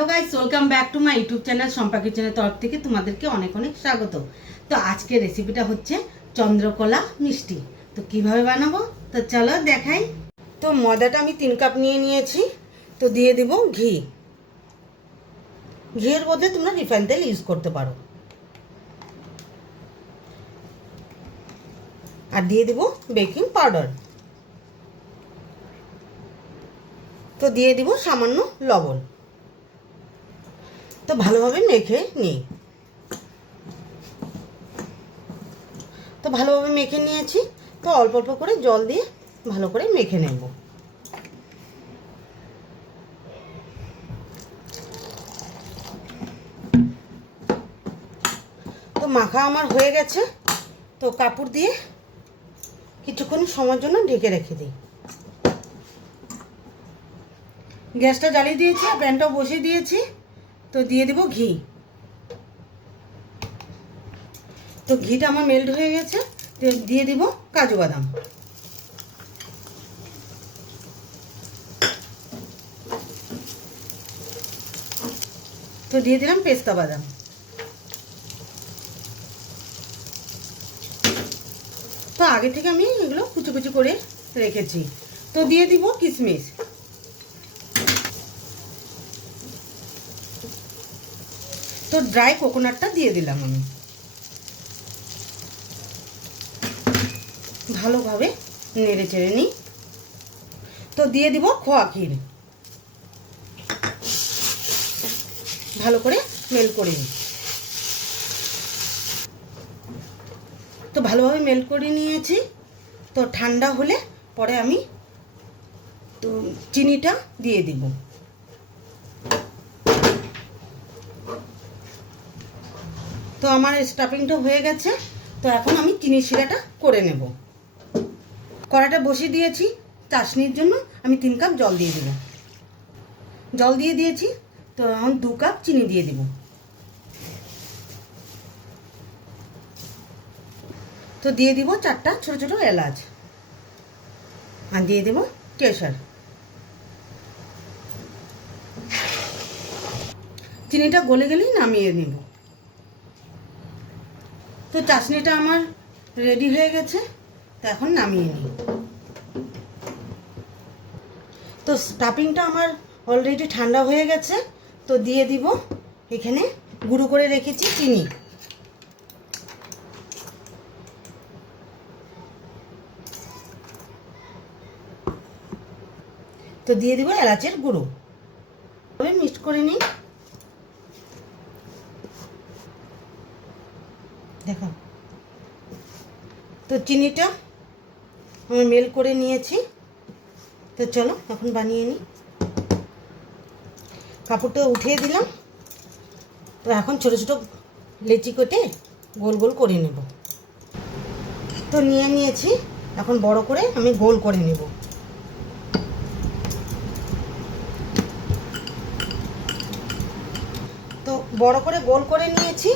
Hello guys welcome back to my YouTube channel Sampa কিচেনের তরফ থেকে তোমাদেরকে অনেক অনেক স্বাগত। তো আজকে রেসিপিটা হচ্ছে চন্দ্রকলা মিষ্টি। তো কীভাবে বানাবো? তো চলো দেখাই। তো ময়দাটা আমি তিন কাপ নিয়ে নিয়েছি। তো দিয়ে দিব ঘি। ঘিয়ের বদলে তোমরা রিফাইন তেল ইউজ করতে পারো। আর দিয়ে দিব বেকিং পাউডার তো দিয়ে দিব সামান্য লবণ। তো ভালোভাবে মেখে নিই। তো ভালোভাবে মেখে নিয়েছি, তো অল্প অল্প করে জল দিয়ে ভালো করে মেখে নেব। তো মাখা আমার হয়ে গেছে, তো কাপড় দিয়ে কিছুক্ষণ সময়ের জন্য ঢেকে রেখে দিই। গ্যাসটা জ্বালিয়ে দিয়েছি প্যানটাও বসিয়ে দিয়েছি। তো দিয়ে দেব ঘি। তো ঘিটা আমার মেল্ট হয়ে গেছে দিয়ে দিব কাজু বাদাম। তো দিয়ে দিলাম পেস্তা বাদাম। তো আগে থেকে আমি এগুলো কুচু কুচু করে রেখেছি। তো দিয়ে দিব কিশমিশ তো ড্রাই কোকোনাটটা দিয়ে দিলাম আমি। ভালোভাবে নেড়ে চেড়ে নিই। তো দিয়ে দিব খোয়া ক্ষীর। ভালো করে মেল করে নিই। তো ভালোভাবে মেল করে নিয়েছি। তো ঠান্ডা হলে পরে আমি তো চিনিটা দিয়ে দিব। তো আমার স্টাফিংটা হয়ে গেছে, তো এখন আমি চিনি শিরাটা করে নেব। কড়াটা বসিয়ে দিয়েছি চাশনির জন্য, আমি তিন কাপ জল দিয়ে দেব। জল দিয়ে দিয়েছি, তো এখন দু কাপ চিনি দিয়ে দেব। তো দিয়ে দিব চারটা ছোট ছোট এলাচ। আর দিয়ে দেব কেশর। চিনিটা গলে গেলেই নামিয়ে নেব। তো চাশনিটা আমার রেডি হয়ে গেছে, তো এখন নামিয়ে নিই। তো স্টাফিংটা আমার অলরেডি ঠান্ডা হয়ে গেছে, তো দিয়ে দিব এখানে গুঁড়ো করে রেখেছি চিনি। তো দিয়ে দিব এলাচের গুঁড়ো। মিক্সড করে নিই। দেখো। তো চিনিটা আমি মেল করে নিয়েছি। তো চলো, এখন বানিয়ে নিই। কাপড়টা উঠিয়ে দিলাম। তো এখন ছোট ছোট লেচি কেটে গোল গোল করে নেব। তো নিয়ে নিয়েছি। এখন বড় করে আমি গোল করে নেব। তো বড় করে গোল করে নিয়েছি।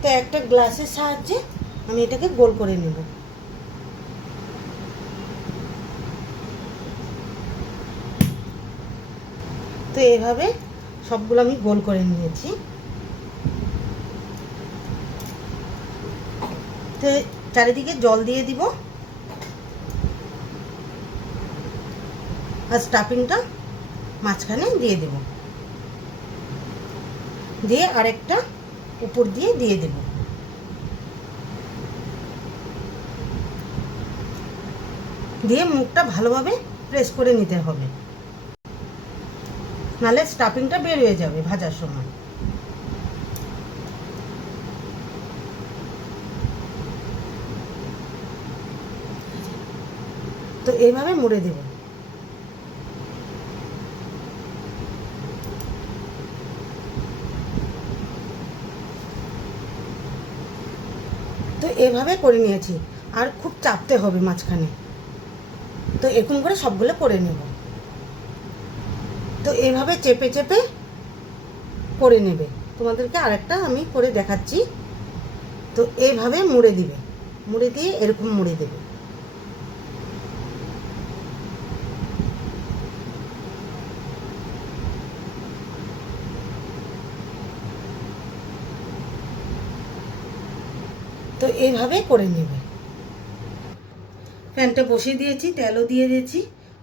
তো একটা গ্লাসের সাহায্যে আমি এটাকে গোল করে নেব। তো এভাবে সবগুলো আমি গোল করে নিয়েছি। তো চারিদিকে জল দিয়ে দিব। আর স্টাফিংটা মাঝখানে দিয়ে দেব। দিয়ে আরেকটা উপর দিয়ে দিয়ে দেব। দিয়ে মুখটা ভালোভাবে প্রেস করে নিতে হবে। নাহলে স্টাফিংটা বের হয়ে যাবে ভাজার সময়। তো এইভাবে মুড়ে দেব। তো এভাবে করে নিয়েছি। আর খুব চাপতে হবে মাঝখানে। তো এরকম করে সবগুলো করে নেব। তো এইভাবে চেপে চেপে করে নেবে। তোমাদেরকে আরেকটা আমি করে দেখাচ্ছি। তো এইভাবে মুড়ে দিবে। মুড়ে দিয়ে এরকম মুড়ে দেবে। তো এইভাবে করে নেবে। প্যানটা বসিয়ে দিয়েছি, তেলও দিয়ে দিয়েছি,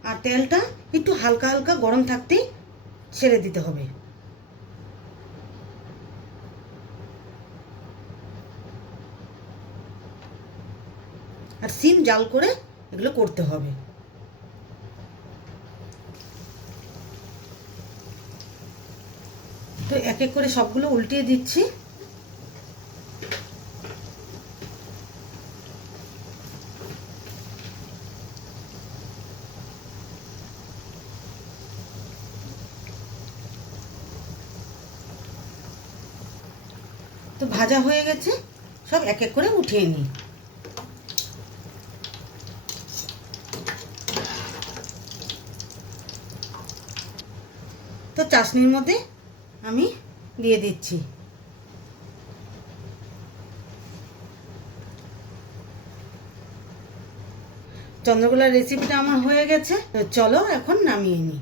আর তেলটা একটু হালকা হালকা গরম থাকতেই ছেড়ে দিতে হবে। আর সিম জাল করে এগুলো করতে হবে। তো এক এক করে সবগুলো উল্টিয়ে দিচ্ছি। তো ভাজা হয়ে গেছে, সব এক এক করে উঠিয়ে নিই। তো চাশনির মধ্যে আমি দিয়ে দিচ্ছি। চন্দ্রকোলার রেসিপিটা আমার হয়ে গেছে চলো এখন নামিয়ে নিই।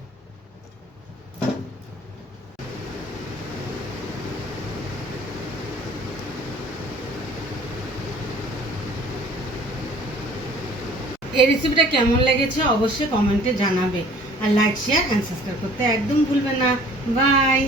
এই রেসিপিটা কেমন লেগেছে অবশ্যই কমেন্টে জানাবে। আর লাইক শেয়ার অ্যান্ড সাবস্ক্রাইব করতে একদম ভুলবে না। বাই